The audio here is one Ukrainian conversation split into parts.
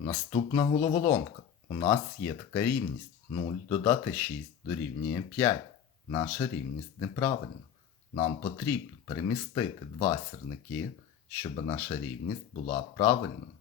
Наступна головоломка. У нас є така рівність 0 додати 6 дорівнює 5. Наша рівність неправильна. Нам потрібно перемістити два сірники, щоб наша рівність була правильною.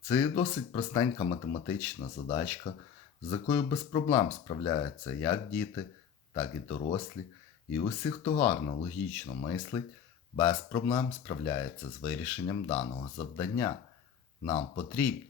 Це досить простенька математична задачка, з якою без проблем справляються як діти, так і дорослі. І усі, хто гарно логічно мислить, без проблем справляється з вирішенням даного завдання. Нам потрібно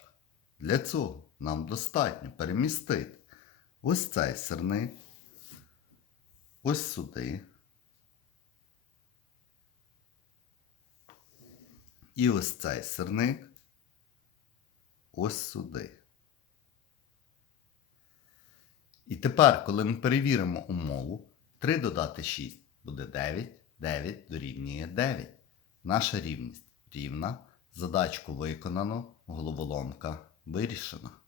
Для цього нам достатньо перемістити ось цей сирник, ось сюди. І ось цей сирник ось сюди. І тепер, коли ми перевіримо умову, 3 додати 6 буде 9, 9 дорівнює 9. Наша рівність рівна. Задачку виконано, головоломка вирішена.